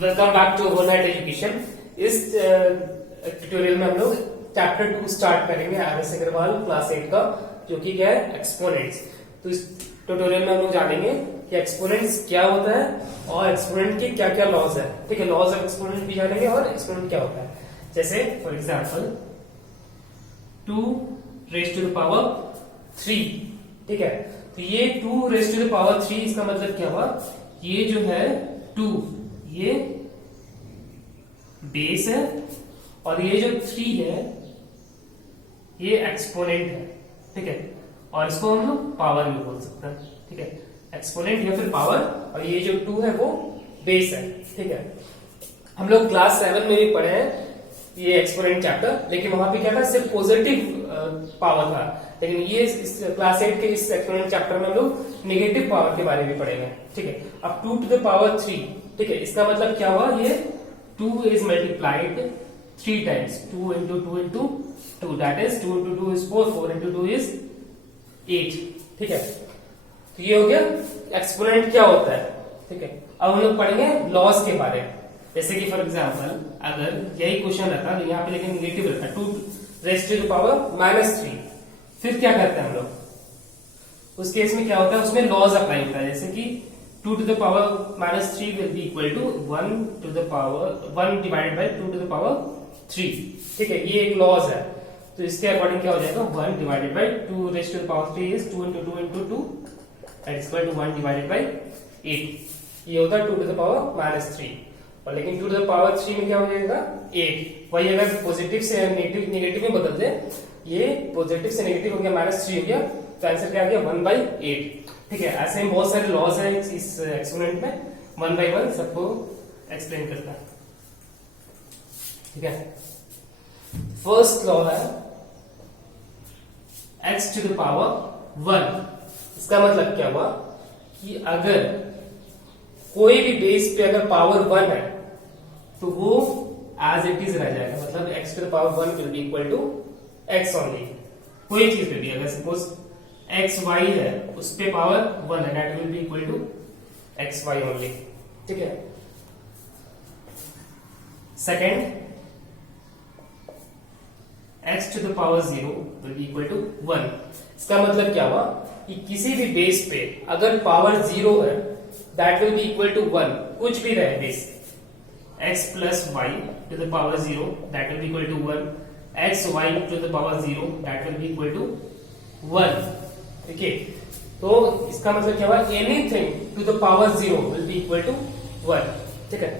Welcome back to overnight education. इस tutorial में हम लोग चैप्टर 2 स्टार्ट करेंगे RS अग्रवाल क्लास 8 का, जो कि क्या है एक्सपोनेंट्स। तो इस ट्यूटोरियल में हम लोग जानेंगे कि एक्सपोनेंट्स क्या होता है और एक्सपोनेंट के क्या क्या लॉज है। ठीक है, लॉज ऑफ एक्सपोनेंट भी जानेंगे और एक्सपोनेंट क्या होता है। जैसे for example 2 raise to the power 3। ठीक है, तो ये 2 रेज़ टू द पावर 3 इसका मतलब क्या हुआ, ये जो है 2 ये बेस है और ये जो 3 है ये एक्सपोनेंट है। ठीक है, और इसको हम लोग पावर भी बोल सकते हैं। ठीक है, एक्सपोनेंट या फिर पावर, और ये जो 2 है वो बेस है। ठीक है, हम लोग क्लास 7 में भी पढ़े हैं ये एक्सपोनेंट चैप्टर, लेकिन वहां पे क्या था, सिर्फ पॉजिटिव पावर था। लेकिन ये इस क्लास 8 के इस एक्सपोनेंट चैप्टर में हम लोग नेगेटिव पावर के बारे में पढ़ेंगे। ठीक है, अब 2 टू द पावर 3। ठीक है, इसका मतलब क्या हुआ, ये 2 is multiplied 3 times. 2 into 2 into 2, that is 2 into 2 is 4, 4 into 2 is 8। ठीक है, तो ये हो गया एक्सपोनेंट क्या होता है। ठीक है, अब हम लोग पढ़ेंगे लॉस के बारे में। जैसे कि फॉर एग्जाम्पल अगर यही क्वेश्चन रहता, तो यहाँ पे लेकिन निगेटिव रहता, 2 रेज़ टू द पावर -3, फिर क्या करते हैं हम लोग उस केस में, क्या होता है उसमें लॉज अप्लाई होता है। जैसे कि 2 to the power -3 will be equal to 1 to the power 1 divided by 2 to the power 3। ठीक है, ये एक लॉज है। तो इसके अकॉर्डिंग क्या हो जाएगा, 1 divided by 2 raise to the power 3 is 2 into 2 into 2 that is equal to 1 divided by 8। ये होता है 2 टू द पावर -3। और लेकिन 2 टू द पावर 3 में क्या हो जाएगा 8। वही अगर पॉजिटिव से नेगेटिव में बदल दे, ये पॉजिटिव से नेगेटिव हो गया -3 हो गया, तो आंसर क्या आ गया 1/8। ठीक है, ऐसे में बहुत सारे लॉज है इस एक्सपोनेंट में, 1 by 1 सबको एक्सप्लेन करता है। ठीक है, फर्स्ट लॉ है x टू द पावर 1। इसका मतलब क्या हुआ कि अगर कोई भी बेस पे अगर पावर 1 है तो वो एज इट इज रह जाएगा। मतलब x to the power 1 will be equal to x only. कोई चीज पे भी अगर सपोज x y है, उस पे पावर 1 है, that will be equal to x y only. ठीक है, second x to the power 0 will be equal to 1। इसका मतलब क्या हुआ कि किसी भी बेस पे अगर पावर 0 है, that will be equal to 1, कुछ भी रहे base, x plus y to the power 0 that will be equal to 1, x y to the power 0 that will be equal to 1। ठीक है, तो इसका मतलब क्या हुआ, anything to the power 0 will be equal to 1। ठीक है,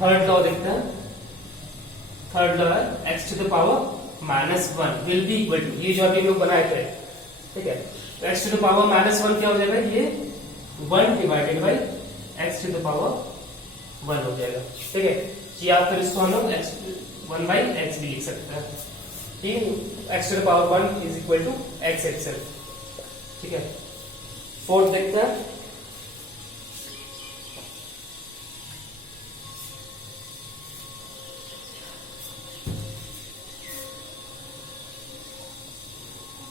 थर्ड लॉ देखते हैं। थर्ड लॉ है x to the power -1 will be equal to, ये जो अभी लोग बनाए थे। ठीक है, तो x टू द पावर -1 क्या हो जाएगा, ये 1 divided by x to the power 1 हो जाएगा। ठीक है, या फिर इसको हम लोग 1/x भी लिख सकते हैं कि x to the power 1 is equal to x itself. ठीक है, फोर्थ देखते हैं।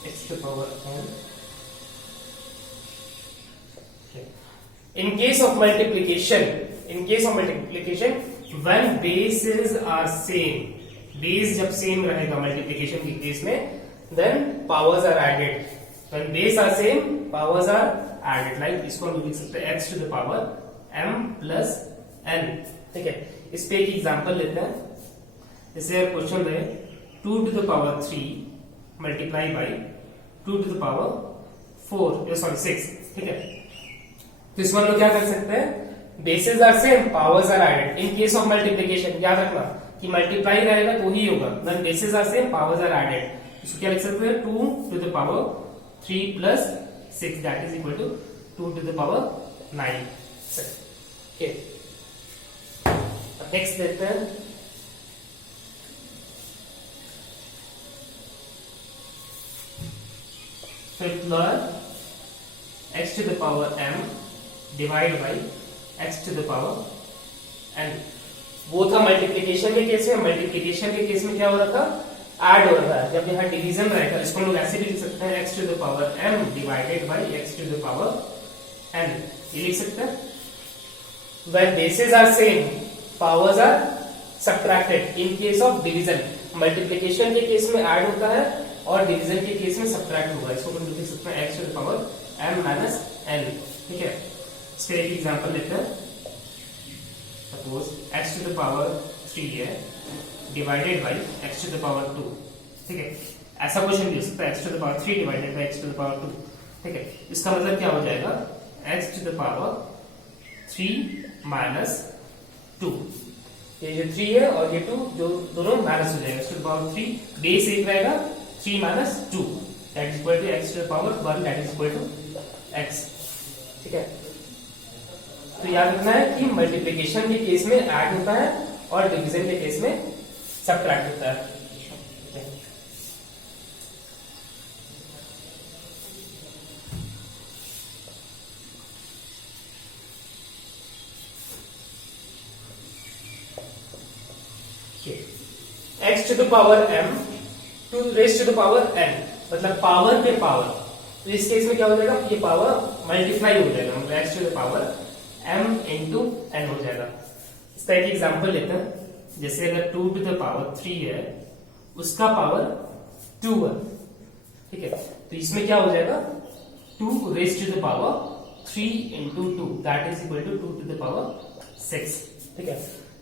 x to the power n. In case of multiplication, when bases are same, base जब सेम रहेगा मल्टीप्लिकेशन के केस में, then powers are added. When base are same, powers are added. Like इसको हम लिख सकते हैं x to the power m plus n. ठीक है, इस पे एक एग्जांपल लेते हैं। जैसे क्वेश्चन रहे 2 to the power 3 multiply by 2 to the power 6। ठीक है, तो इसमें हम लोग क्या कर सकते हैं, basis are same, powers are added. In case of multiplication याद रखना कि मल्टीप्लाई रहेगा तो ही होगा, when basis are same powers are added. इसको क्या लिख सकते हैं, 2 to the power 3 plus 6 that is equal to 2 to the power 9। Okay, next देखते हैं। Fifth law x to the power m divide by x to the power n। वो था multiplication के केस में। मल्टीप्लिकेशन के केस में क्या हो रहा था, ऐड हो रहा है। जब यहाँ डिवीजन रहेगा, इसको हम लोग ऐसे भी लिख सकते हैं x to the power m divided by x to the power n, ये लिख सकते हैं। When bases are same, powers are subtracted in case of division। Multiplication के केस में ऐड होता है और डिवीजन के केस में सब्ट्रैक्ट होगा। इसको हम लिख सकते हैं x to the power m minus n। ठीक है, इसका एक एग्जांपल लेते हैं। Suppose x to the power 3 है divided by x to the power 2। ठीक है, ऐसा क्वेश्चन भी हो सकता है x to the power 3 divided by x to the power 2। ठीक है, इसका मतलब क्या हो जाएगा, x to the power 3 minus 2। ये जो 3 है और ये 2 जो दोनों माइनस हो जाएगा, x to the power 3 base एक रहेगा 3 minus 2 that is equal to x to the power 1 that is equal to x। ठीक है, तो याद रखना है कि मल्टीप्लिकेशन के केस में ऐड होता है और डिवीजन के केस में सब्ट्रैक्ट होता है। x to the power m to raise to the power n, मतलब पावर पे पावर। तो इस केस में क्या हो जाएगा, ये पावर मल्टीप्लाई हो जाएगा, मतलब x to the power m into n हो जाएगा। इसका एक एग्जांपल लेते हैं, जैसे अगर 2 to the power 3 है उसका पावर 2 है। ठीक है, तो इसमें क्या हो जाएगा 2 raised to the power 3 into 2 that is equal to 2 to the power 6। ठीक है,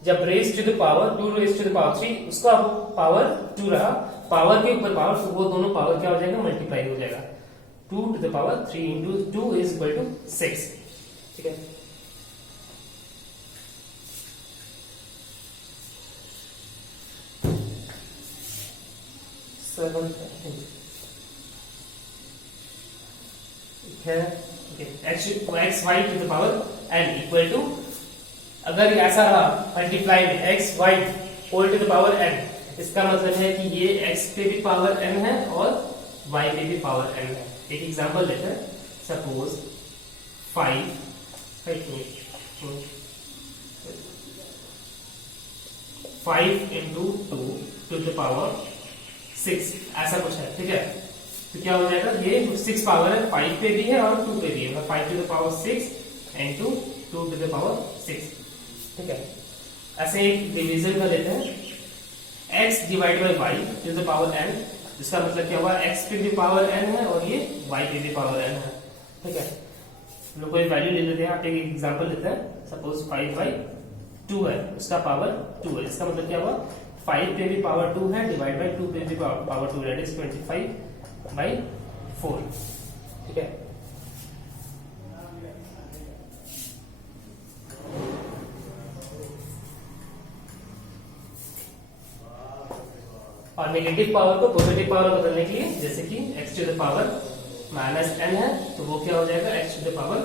जब raise to the power 2 raise to the power 3 उसका पावर 2 रहा, पावर के ऊपर पावर, तो वो दोनों पावर क्या हो जाएगा, मल्टीप्लाई हो जाएगा। 2 to the power 3 into 2 is equal to 6। ठीक है, x y to the power n equal to, अगर ऐसा रहा मल्टीप्लाई में x y whole to the power n, इसका मतलब है कि ये x पे भी पावर n है और y पे भी पावर n है। एक एग्जांपल लेते हैं, suppose 5 into 2 to the power 6 ऐसा कुछ है। ठीक है, तो क्या हो जाएगा, ये 6 पावर है, 5 पे भी है और 2 पे भी है, मतलब 5 to the power 6 into 2 to the power 6। ठीक है, ऐसे एक डिवीजन का लेते हैं, x divide by y to the power n, जिसका मतलब क्या हुआ, x पे भी पावर n है और ये y पे भी पावर n है। ठीक है, हम लोग कोई वैल्यू ले लेते हैं, आप एक एग्जांपल लेते हैं, सपोज 5/2 है, उसका पावर 2 है, इसका मतलब क्या हुआ 5 पे भी पावर 2 है डिवाइड बाई 2 पे भी पावर 2 दैट इज 25/4। ठीक है, और नेगेटिव पावर को पॉजिटिव पावर में बदलने के लिए, जैसे कि x to the power minus n है तो वो क्या हो जाएगा, x to the power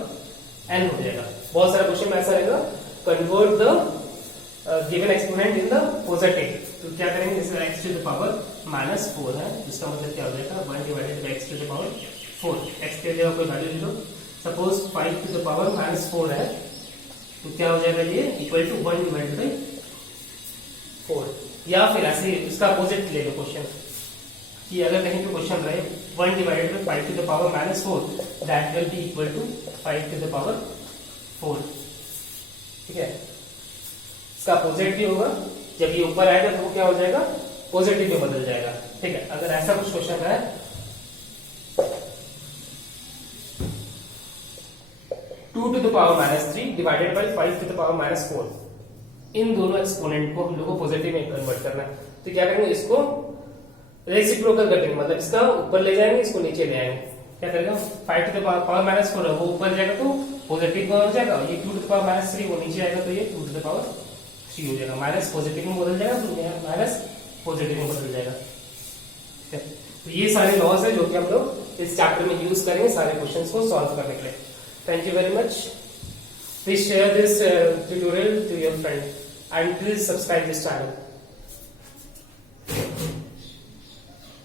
n हो जाएगा। बहुत सारा क्वेश्चन में ऐसा रहेगा, convert the given exponent in the positive. तो क्या करेंगे, जैसे x to the power -4 है, जिसका मतलब क्या हो जाएगा 1 divided bye x to the power 4। x के जगह कोई वैल्यू ले लो, सपोज 5 to the power -4 है, तो क्या हो जाएगा ये इक्वल टू 1 डिवाइडेड बाय 4। या फिर ऐसे इसका अपोजिट ले लो क्वेश्चन, कि अगर कहीं पे क्वेश्चन रहे 1 divided by 5 to the power -4 that will be equal to 5 to the power 4। ठीक है, इसका अपोजिट भी होगा, जब ये ऊपर आएगा तो वो क्या हो जाएगा, पॉजिटिव में बदल जाएगा। ठीक है, अगर ऐसा कुछ क्वेश्चन है 2 to the power -3 divided by 5 to the power -4, इन दोनों एक्सपोनेंट को हम लोग को पॉजिटिव में कन्वर्ट करना है। तो क्या करेंगे, इसको रेसिप्रोकल कर देंगे, मतलब इसका ऊपर ले जाएंगे, इसको नीचे ले आएंगे। क्या करेगा, 5 to the power -4 है, वो ऊपर जाएगा तो पॉजिटिव में हो जाएगा, ये 2 to the power -3 वो नीचे आएगा तो ये 2 to the power 3 हो जाएगा, माइनस पॉजिटिव में बदल जाएगा, तो यहाँ माइनस पॉजिटिव में बदल जाएगा। ठीक है, तो ये सारे लॉज है जो कि हम लोग इस चैप्टर में यूज करेंगे सारे क्वेश्चंस को सॉल्व करने के लिए। Thank you very much. Please share this tutorial to your friend and please subscribe this channel.